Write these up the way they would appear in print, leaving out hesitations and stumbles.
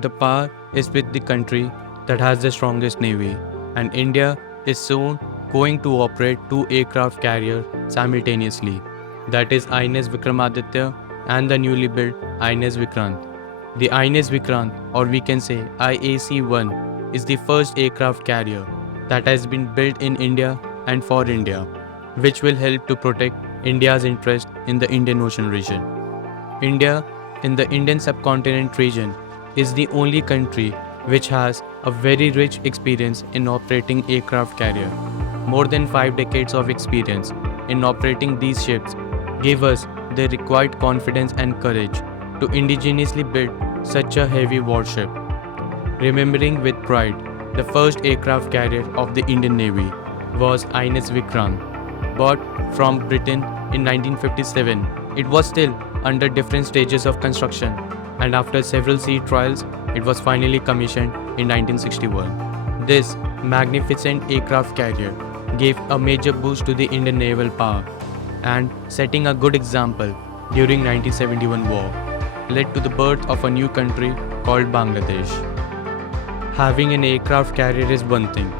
The power is with the country that has the strongest navy, and India is soon going to operate two aircraft carriers simultaneously. That is INS Vikramaditya and the newly built INS Vikrant. The INS Vikrant, or we can say IAC-1, is the first aircraft carrier that has been built in India and for India, which will help to protect India's interest in the Indian Ocean region. India, in the Indian subcontinent region, is the only country which has a very rich experience in operating aircraft carrier. More than 5 decades of experience in operating these ships gave us the required confidence and courage to indigenously build such a heavy warship. Remembering with pride, the first aircraft carrier of the Indian Navy was INS Vikrant. Bought from Britain in 1957, it was still under different stages of construction, and after several sea trials, it was finally commissioned in 1961. This magnificent aircraft carrier gave a major boost to the Indian naval power, and setting a good example during 1971 war, led to the birth of a new country called Bangladesh. Having an aircraft carrier is one thing,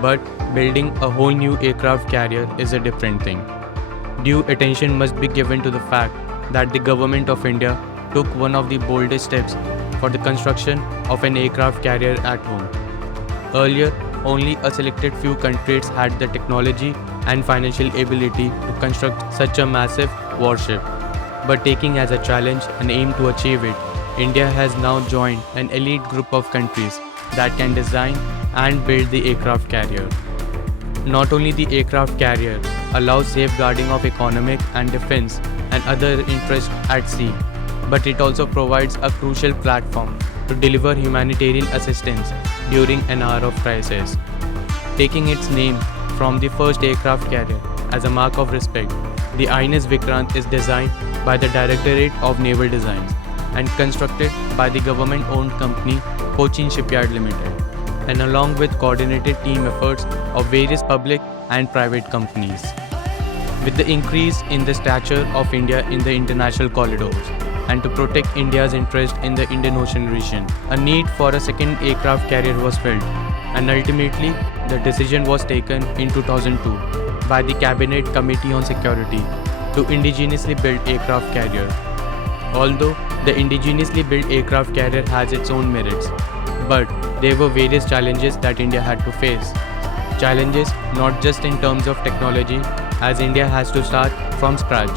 but building a whole new aircraft carrier is a different thing. Due attention must be given to the fact that the government of India took one of the boldest steps for the construction of an aircraft carrier at home. Earlier, only a selected few countries had the technology and financial ability to construct such a massive warship. But taking as a challenge and aim to achieve it, India has now joined an elite group of countries that can design and build the aircraft carrier. Not only the aircraft carrier allows safeguarding of economic and defense and other interests at sea, but it also provides a crucial platform to deliver humanitarian assistance during an hour of crisis. Taking its name from the first aircraft carrier as a mark of respect, the INS Vikrant is designed by the Directorate of Naval Designs and constructed by the government-owned company Cochin Shipyard Limited, and along with coordinated team efforts of various public and private companies. With the increase in the stature of India in the international corridors, and to protect India's interest in the Indian Ocean region, a need for a second aircraft carrier was felt, and ultimately the decision was taken in 2002 by the Cabinet Committee on Security to indigenously build aircraft carrier. Although the indigenously built aircraft carrier has its own merits, but there were various challenges that India had to face. Challenges not just in terms of technology, as India has to start from scratch,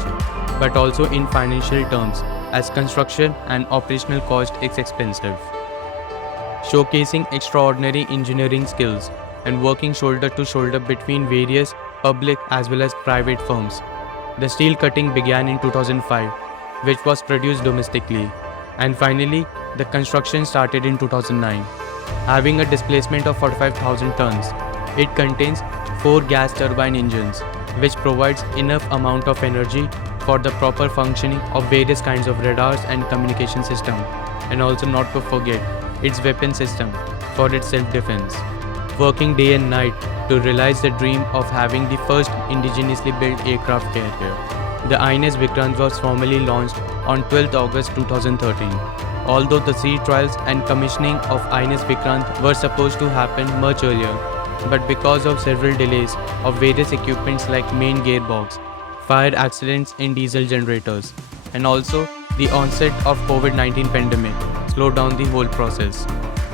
but also in financial terms, as construction and operational cost is expensive. Showcasing extraordinary engineering skills and working shoulder to shoulder between various public as well as private firms, the steel cutting began in 2005, which was produced domestically, and finally the construction started in 2009. Having a displacement of 45,000 tons, it contains 4 gas turbine engines, which provides enough amount of energy for the proper functioning of various kinds of radars and communication system, and also not to forget its weapon system for its self-defense. Working day and night to realize the dream of having the first indigenously built aircraft carrier, the INS Vikrant was formally launched on 12th August 2013. Although the sea trials and commissioning of INS Vikrant were supposed to happen much earlier, but because of several delays of various equipments like main gearbox, fire accidents in diesel generators, and also the onset of COVID-19 pandemic slowed down the whole process.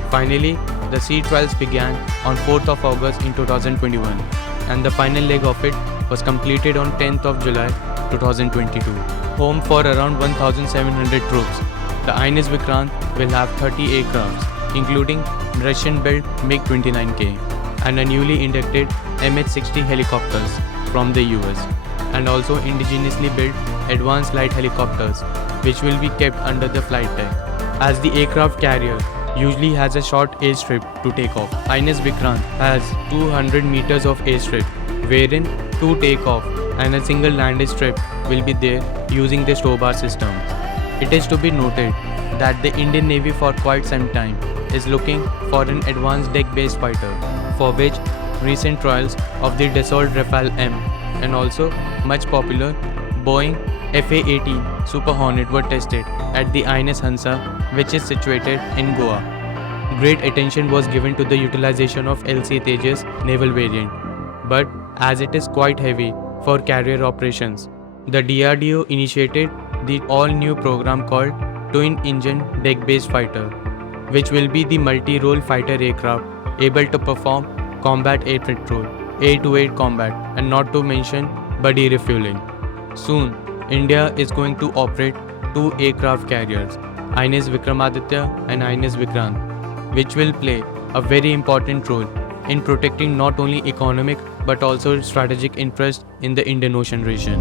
Finally, the sea trials began on 4th of August in 2021, and the final leg of it was completed on 10th of July 2022. Home for around 1,700 troops, the INS Vikrant will have 30 aircrafts, including Russian-built MiG-29K and a newly inducted MH-60 helicopters from the US, and also indigenously built advanced light helicopters, which will be kept under the flight deck. As the aircraft carrier usually has a short airstrip to take off, INS Vikrant has 200 meters of airstrip, wherein 2 takeoff and a single landing strip will be there using the stow bar system. It is to be noted that the Indian Navy for quite some time is looking for an advanced deck-based fighter, for which recent trials of the Dassault Rafale M and also much popular Boeing FA-18 Super Hornet were tested at the INS Hansa, which is situated in Goa. Great attention was given to the utilization of LCA Tejas naval variant, but as it is quite heavy for carrier operations, the DRDO initiated the all-new program called Twin Engine Deck-Based Fighter, which will be the multi-role fighter aircraft able to perform combat air patrol, air-to-air combat, and not to mention buddy refueling. Soon, India is going to operate two aircraft carriers, INS Vikramaditya and INS Vikrant, which will play a very important role in protecting not only economic but also strategic interests in the Indian Ocean region.